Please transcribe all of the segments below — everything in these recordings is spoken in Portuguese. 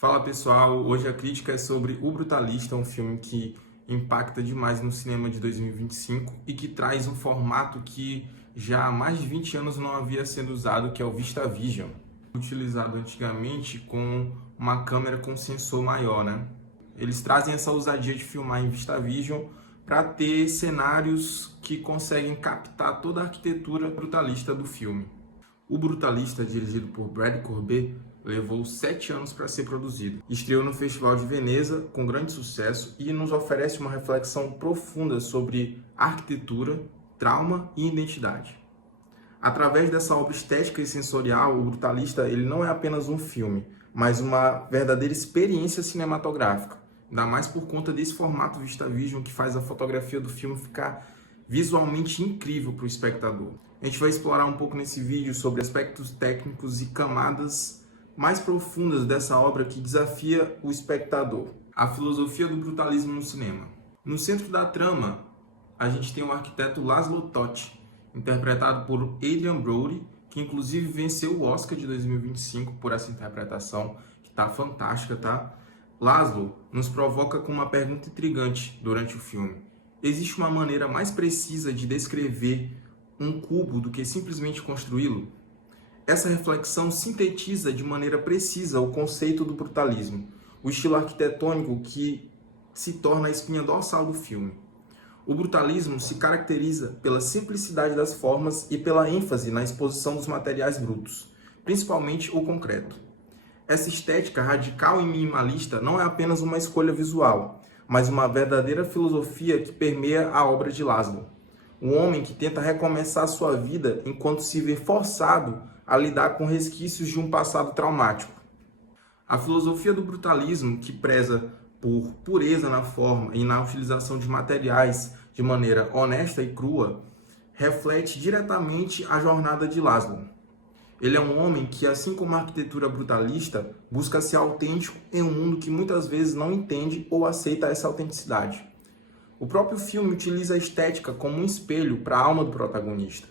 Fala pessoal, hoje a crítica é sobre O Brutalista, um filme que impacta demais no cinema de 2025 e que traz um formato que já há mais de 20 anos não havia sido usado, que é o VistaVision, utilizado antigamente com uma câmera com sensor maior, né? Eles trazem essa ousadia de filmar em VistaVision para ter cenários que conseguem captar toda a arquitetura brutalista do filme. O Brutalista, dirigido por Brad Corbet, levou 7 anos para ser produzido. Estreou no Festival de Veneza com grande sucesso e nos oferece uma reflexão profunda sobre arquitetura, trauma e identidade. Através dessa obra estética e sensorial, o Brutalista ele não é apenas um filme, mas uma verdadeira experiência cinematográfica. Ainda mais por conta desse formato VistaVision que faz a fotografia do filme ficar visualmente incrível para o espectador. A gente vai explorar um pouco nesse vídeo sobre aspectos técnicos e camadas mais profundas dessa obra que desafia o espectador. A filosofia do brutalismo no cinema. No centro da trama, a gente tem o arquiteto Laszlo Totti, interpretado por Adrien Brody, que inclusive venceu o Oscar de 2025 por essa interpretação, que tá fantástica, tá? Laszlo nos provoca com uma pergunta intrigante durante o filme. Existe uma maneira mais precisa de descrever um cubo do que simplesmente construí-lo? Essa reflexão sintetiza de maneira precisa o conceito do brutalismo, o estilo arquitetônico que se torna a espinha dorsal do filme. O brutalismo se caracteriza pela simplicidade das formas e pela ênfase na exposição dos materiais brutos, principalmente o concreto. Essa estética radical e minimalista não é apenas uma escolha visual, mas uma verdadeira filosofia que permeia a obra de Laszlo. Um homem que tenta recomeçar sua vida enquanto se vê forçado a lidar com resquícios de um passado traumático. A filosofia do brutalismo, que preza por pureza na forma e na utilização de materiais de maneira honesta e crua, reflete diretamente a jornada de Laszlo. Ele é um homem que, assim como a arquitetura brutalista, busca ser autêntico em um mundo que muitas vezes não entende ou aceita essa autenticidade. O próprio filme utiliza a estética como um espelho para a alma do protagonista,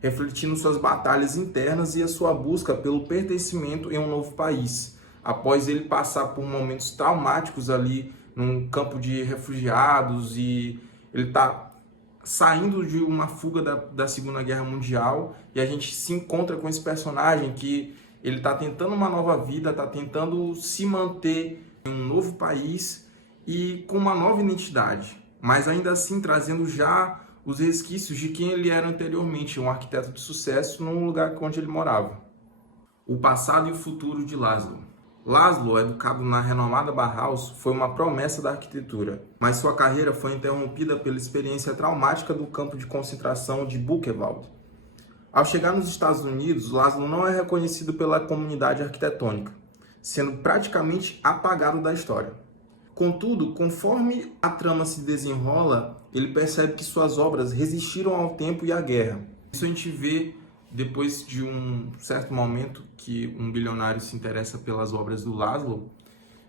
refletindo suas batalhas internas e a sua busca pelo pertencimento em um novo país, após ele passar por momentos traumáticos ali num campo de refugiados e ele está saindo de uma fuga da Segunda Guerra Mundial e a gente se encontra com esse personagem que ele está tentando uma nova vida, está tentando se manter em um novo país e com uma nova identidade, mas ainda assim trazendo já os resquícios de quem ele era anteriormente, um arquiteto de sucesso no lugar onde ele morava. O passado e o futuro de Laszlo. Laszlo, educado na renomada Bauhaus, foi uma promessa da arquitetura, mas sua carreira foi interrompida pela experiência traumática do campo de concentração de Buchenwald. Ao chegar nos Estados Unidos, Laszlo não é reconhecido pela comunidade arquitetônica, sendo praticamente apagado da história. Contudo, conforme a trama se desenrola, ele percebe que suas obras resistiram ao tempo e à guerra. Isso a gente vê depois de um certo momento que um bilionário se interessa pelas obras do Laszlo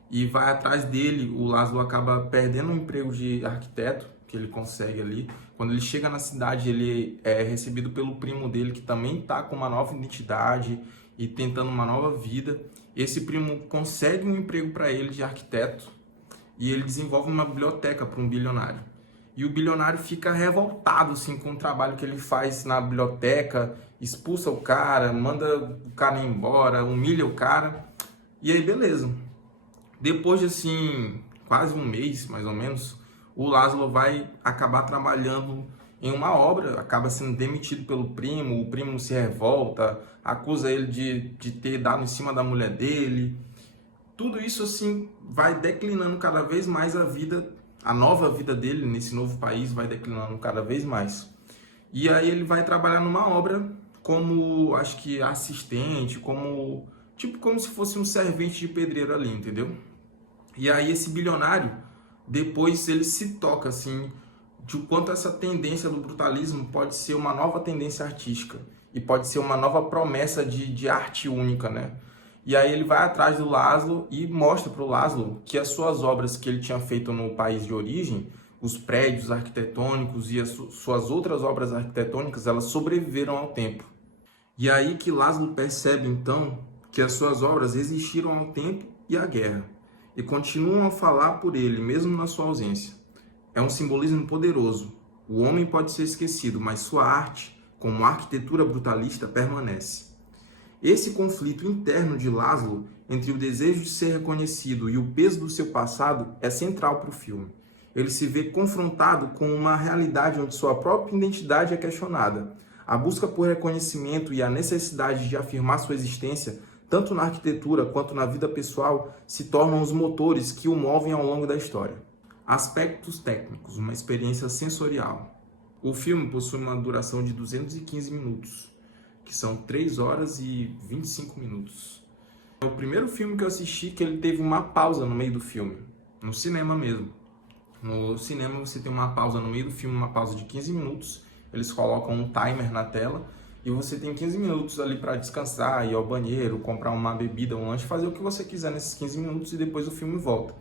e vai atrás dele. O Laszlo acaba perdendo o emprego de arquiteto que ele consegue ali. Quando ele chega na cidade, ele é recebido pelo primo dele, que também está com uma nova identidade e tentando uma nova vida. Esse primo consegue um emprego para ele de arquiteto e ele desenvolve uma biblioteca para um bilionário. E o bilionário fica revoltado assim, com o trabalho que ele faz na biblioteca, expulsa o cara, manda o cara embora, humilha o cara. E aí, beleza. Depois de assim, quase um mês, mais ou menos, o Laszlo vai acabar trabalhando em uma obra, acaba sendo demitido pelo primo, o primo se revolta, acusa ele de ter dado em cima da mulher dele. Tudo isso assim vai declinando cada vez mais a vida. A nova vida dele nesse novo país vai declinando cada vez mais. E aí ele vai trabalhar numa obra como, acho que assistente, como se fosse um servente de pedreiro ali, entendeu? E aí esse bilionário, depois ele se toca assim, de o quanto essa tendência do brutalismo pode ser uma nova tendência artística e pode ser uma nova promessa de arte única, né? E aí ele vai atrás do Laszlo e mostra para o Laszlo que as suas obras que ele tinha feito no país de origem, os prédios arquitetônicos e as suas outras obras arquitetônicas, elas sobreviveram ao tempo. E aí que Laszlo percebe então que as suas obras resistiram ao tempo e a guerra, e continuam a falar por ele, mesmo na sua ausência. É um simbolismo poderoso. O homem pode ser esquecido, mas sua arte, como arquitetura brutalista, permanece. Esse conflito interno de Laszlo entre o desejo de ser reconhecido e o peso do seu passado é central para o filme. Ele se vê confrontado com uma realidade onde sua própria identidade é questionada. A busca por reconhecimento e a necessidade de afirmar sua existência, tanto na arquitetura quanto na vida pessoal, se tornam os motores que o movem ao longo da história. Aspectos técnicos, uma experiência sensorial. O filme possui uma duração de 215 minutos, que são 3 horas e 25 minutos. É o primeiro filme que eu assisti que ele teve uma pausa no meio do filme, no cinema mesmo. No cinema você tem uma pausa no meio do filme, uma pausa de 15 minutos, eles colocam um timer na tela e você tem 15 minutos ali para descansar, ir ao banheiro, comprar uma bebida, um lanche, fazer o que você quiser nesses 15 minutos e depois o filme volta.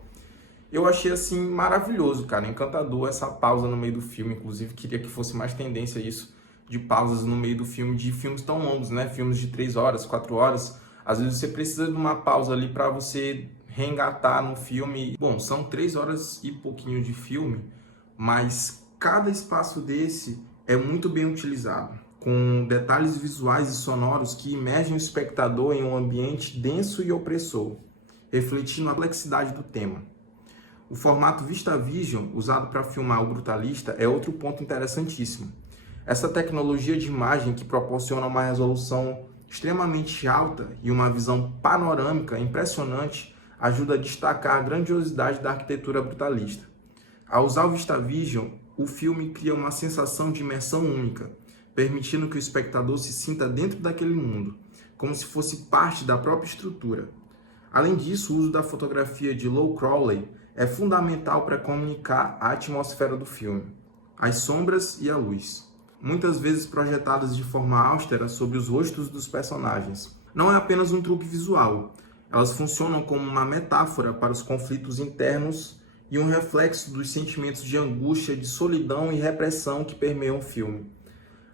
Eu achei assim maravilhoso, cara, encantador essa pausa no meio do filme, inclusive queria que fosse mais tendência isso, de pausas no meio do filme, de filmes tão longos, né? Filmes de 3 horas, 4 horas, às vezes você precisa de uma pausa ali para você reengatar no filme. Bom, são 3 horas e pouquinho de filme, mas cada espaço desse é muito bem utilizado, com detalhes visuais e sonoros que imergem o espectador em um ambiente denso e opressor, refletindo a complexidade do tema. O formato VistaVision, usado para filmar O Brutalista, é outro ponto interessantíssimo. Essa tecnologia de imagem que proporciona uma resolução extremamente alta e uma visão panorâmica impressionante ajuda a destacar a grandiosidade da arquitetura brutalista. Ao usar o VistaVision, o filme cria uma sensação de imersão única, permitindo que o espectador se sinta dentro daquele mundo, como se fosse parte da própria estrutura. Além disso, o uso da fotografia de Low Crowley é fundamental para comunicar a atmosfera do filme, as sombras e a luz, muitas vezes projetadas de forma austera sobre os rostos dos personagens. Não é apenas um truque visual, elas funcionam como uma metáfora para os conflitos internos e um reflexo dos sentimentos de angústia, de solidão e repressão que permeiam o filme.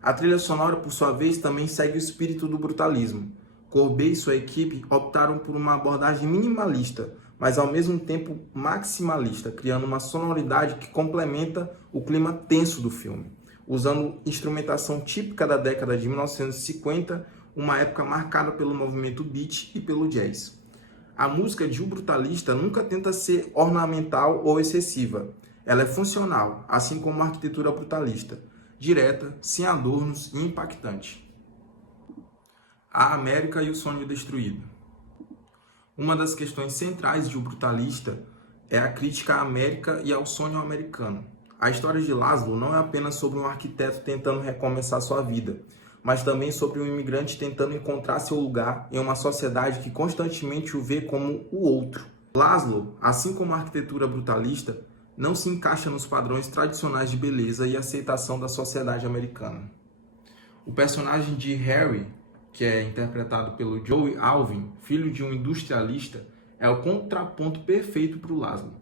A trilha sonora, por sua vez, também segue o espírito do brutalismo. Courbet e sua equipe optaram por uma abordagem minimalista, mas ao mesmo tempo maximalista, criando uma sonoridade que complementa o clima tenso do filme, usando instrumentação típica da década de 1950, uma época marcada pelo movimento beat e pelo jazz. A música de O Brutalista nunca tenta ser ornamental ou excessiva. Ela é funcional, assim como a arquitetura brutalista, direta, sem adornos e impactante. A América e o Sonho Destruído. Uma das questões centrais de O Brutalista é a crítica à América e ao sonho americano. A história de Laszlo não é apenas sobre um arquiteto tentando recomeçar sua vida, mas também sobre um imigrante tentando encontrar seu lugar em uma sociedade que constantemente o vê como o outro. Laszlo, assim como a arquitetura brutalista, não se encaixa nos padrões tradicionais de beleza e aceitação da sociedade americana. O personagem de Harry, que é interpretado pelo Joey Alvin, filho de um industrialista, é o contraponto perfeito para o Laszlo.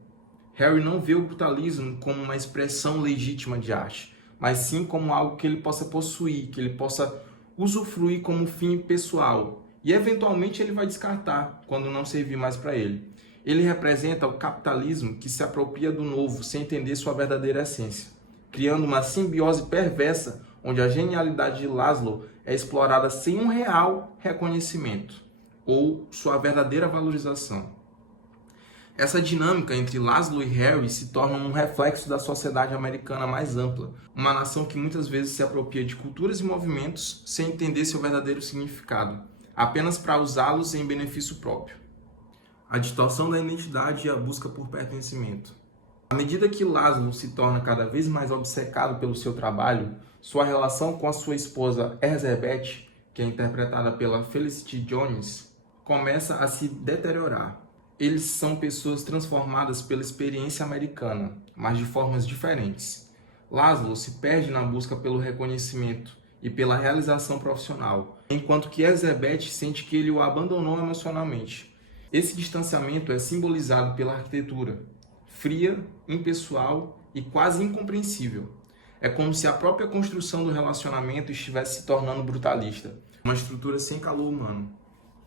Harry não vê o brutalismo como uma expressão legítima de arte, mas sim como algo que ele possa possuir, que ele possa usufruir como fim pessoal, e eventualmente ele vai descartar quando não servir mais para ele. Ele representa o capitalismo que se apropria do novo sem entender sua verdadeira essência, criando uma simbiose perversa onde a genialidade de Laszlo é explorada sem um real reconhecimento ou sua verdadeira valorização. Essa dinâmica entre Laszlo e Harry se torna um reflexo da sociedade americana mais ampla, uma nação que muitas vezes se apropria de culturas e movimentos sem entender seu verdadeiro significado, apenas para usá-los em benefício próprio. A distorção da identidade e a busca por pertencimento. À medida que Laszlo se torna cada vez mais obcecado pelo seu trabalho, sua relação com a sua esposa Erzsébet, que é interpretada pela Felicity Jones, começa a se deteriorar. Eles são pessoas transformadas pela experiência americana, mas de formas diferentes. Laszlo se perde na busca pelo reconhecimento e pela realização profissional, enquanto que Erzsébet sente que ele o abandonou emocionalmente. Esse distanciamento é simbolizado pela arquitetura, fria, impessoal e quase incompreensível. É como se a própria construção do relacionamento estivesse se tornando brutalista, uma estrutura sem calor humano.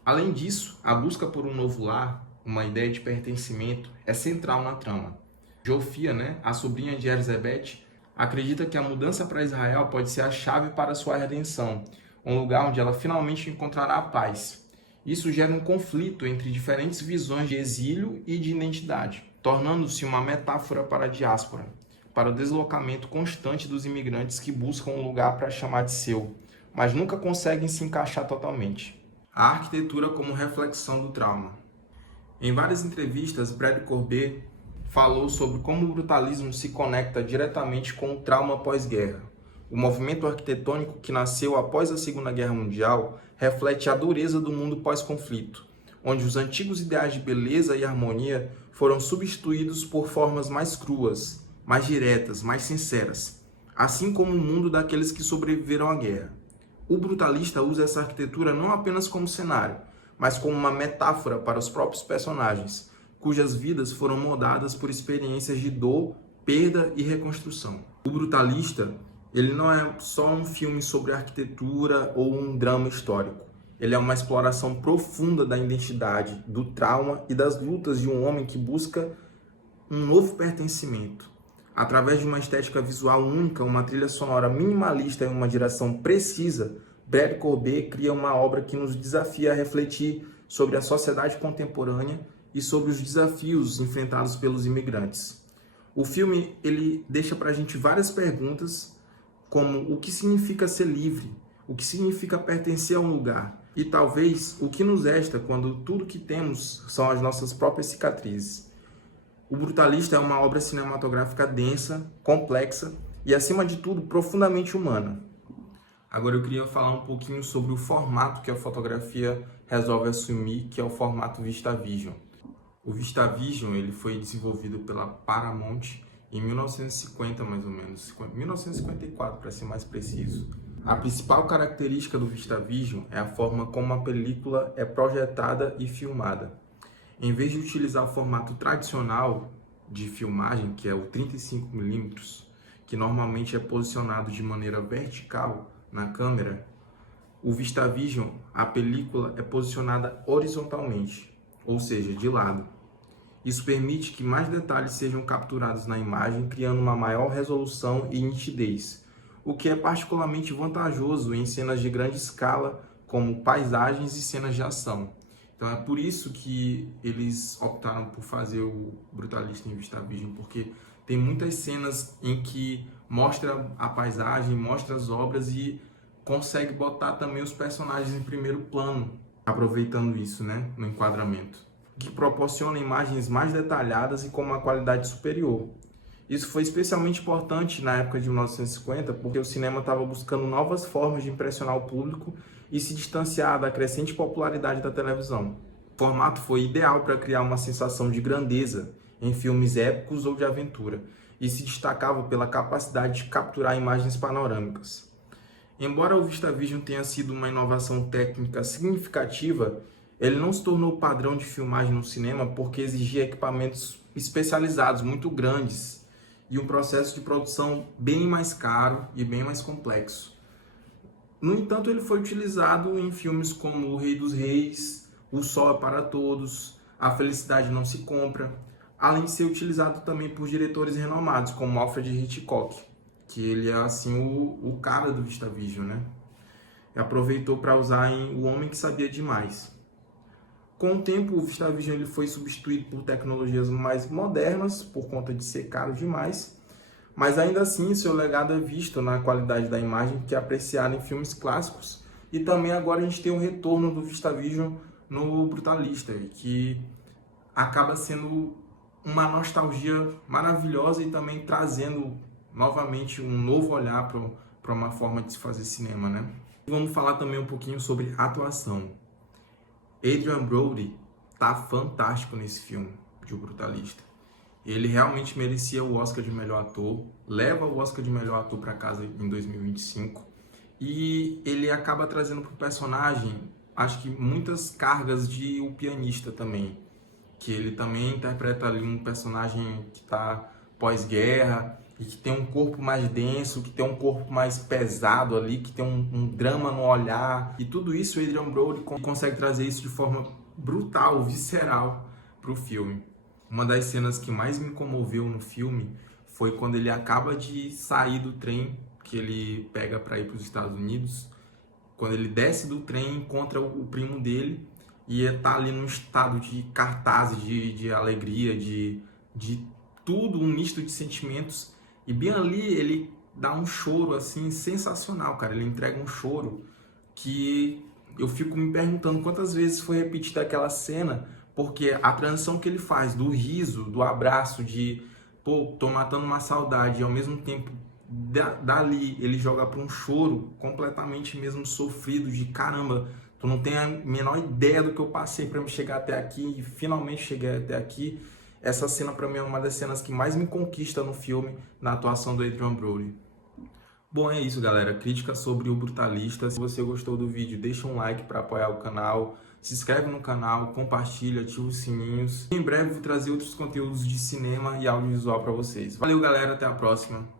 Além disso, a busca por um novo lar, uma ideia de pertencimento, é central na trama. Jofia, a sobrinha de Erzébet, acredita que a mudança para Israel pode ser a chave para sua redenção, um lugar onde ela finalmente encontrará a paz. Isso gera um conflito entre diferentes visões de exílio e de identidade, tornando-se uma metáfora para a diáspora, para o deslocamento constante dos imigrantes que buscam um lugar para chamar de seu, mas nunca conseguem se encaixar totalmente. A arquitetura como reflexão do trauma. Em várias entrevistas, Brad Corbet falou sobre como o brutalismo se conecta diretamente com o trauma pós-guerra. O movimento arquitetônico que nasceu após a Segunda Guerra Mundial reflete a dureza do mundo pós-conflito, onde os antigos ideais de beleza e harmonia foram substituídos por formas mais cruas, mais diretas, mais sinceras, assim como o mundo daqueles que sobreviveram à guerra. O brutalista usa essa arquitetura não apenas como cenário, mas como uma metáfora para os próprios personagens, cujas vidas foram moldadas por experiências de dor, perda e reconstrução. O Brutalista, ele não é só um filme sobre arquitetura ou um drama histórico. Ele é uma exploração profunda da identidade, do trauma e das lutas de um homem que busca um novo pertencimento. Através de uma estética visual única, uma trilha sonora minimalista e uma direção precisa, Brad Corbet cria uma obra que nos desafia a refletir sobre a sociedade contemporânea e sobre os desafios enfrentados pelos imigrantes. O filme ele deixa para a gente várias perguntas, como o que significa ser livre, o que significa pertencer a um lugar e talvez o que nos resta quando tudo que temos são as nossas próprias cicatrizes. O Brutalista é uma obra cinematográfica densa, complexa e, acima de tudo, profundamente humana. Agora eu queria falar um pouquinho sobre o formato que a fotografia resolve assumir, que é o formato VistaVision. O VistaVision ele foi desenvolvido pela Paramount em 1950, mais ou menos, 1954 para ser mais preciso. A principal característica do VistaVision é a forma como a película é projetada e filmada. Em vez de utilizar o formato tradicional de filmagem, que é o 35mm, que normalmente é posicionado de maneira vertical na câmera, o VistaVision, a película é posicionada horizontalmente, ou seja, de lado. Isso permite que mais detalhes sejam capturados na imagem, criando uma maior resolução e nitidez, o que é particularmente vantajoso em cenas de grande escala, como paisagens e cenas de ação. Então é por isso que eles optaram por fazer o Brutalista em VistaVision, porque tem muitas cenas em que mostra a paisagem, mostra as obras e consegue botar também os personagens em primeiro plano, aproveitando isso, no enquadramento, que proporciona imagens mais detalhadas e com uma qualidade superior. Isso foi especialmente importante na época de 1950, porque o cinema estava buscando novas formas de impressionar o público e se distanciar da crescente popularidade da televisão. O formato foi ideal para criar uma sensação de grandeza em filmes épicos ou de aventura, e se destacava pela capacidade de capturar imagens panorâmicas. Embora o VistaVision tenha sido uma inovação técnica significativa, ele não se tornou padrão de filmagem no cinema porque exigia equipamentos especializados muito grandes e um processo de produção bem mais caro e bem mais complexo. No entanto, ele foi utilizado em filmes como O Rei dos Reis, O Sol é para Todos, A Felicidade Não Se Compra, além de ser utilizado também por diretores renomados como Alfred Hitchcock, que ele é assim o cara do VistaVision, E aproveitou para usar em O Homem que Sabia Demais. Com o tempo, o VistaVision ele foi substituído por tecnologias mais modernas, por conta de ser caro demais, mas ainda assim seu legado é visto na qualidade da imagem que é apreciada em filmes clássicos, e também agora a gente tem um retorno do VistaVision no Brutalista, que acaba sendo uma nostalgia maravilhosa e também trazendo novamente um novo olhar para uma forma de se fazer cinema, Vamos falar também um pouquinho sobre atuação. Adrien Brody tá fantástico nesse filme de O Brutalista. Ele realmente merecia o Oscar de melhor ator, leva o Oscar de melhor ator para casa em 2025, e ele acaba trazendo para o personagem, acho que muitas cargas de O Pianista também, que ele também interpreta ali um personagem que está pós-guerra e que tem um corpo mais denso, que tem um corpo mais pesado ali, que tem um drama no olhar. E tudo isso o Adrien Brody consegue trazer isso de forma brutal, visceral, pro filme. Uma das cenas que mais me comoveu no filme foi quando ele acaba de sair do trem que ele pega para ir para os Estados Unidos. Quando ele desce do trem, encontra o primo dele e tá ali num estado de cartaz, de alegria, de tudo, um misto de sentimentos. E bem ali ele dá um choro assim sensacional, cara. Ele entrega um choro que eu fico me perguntando quantas vezes foi repetida aquela cena, porque a transição que ele faz do riso, do abraço, de pô, tô matando uma saudade, e ao mesmo tempo dali ele joga para um choro completamente mesmo sofrido, de caramba, tu não tem a menor ideia do que eu passei para me chegar até aqui e finalmente cheguei até aqui. Essa cena para mim é uma das cenas que mais me conquista no filme, na atuação do Adrien Brody. Bom, é isso, galera. Crítica sobre O Brutalista. Se você gostou do vídeo, deixa um like para apoiar o canal, se inscreve no canal, compartilha, ativa os sininhos. Em breve vou trazer outros conteúdos de cinema e audiovisual para vocês. Valeu, galera. Até a próxima.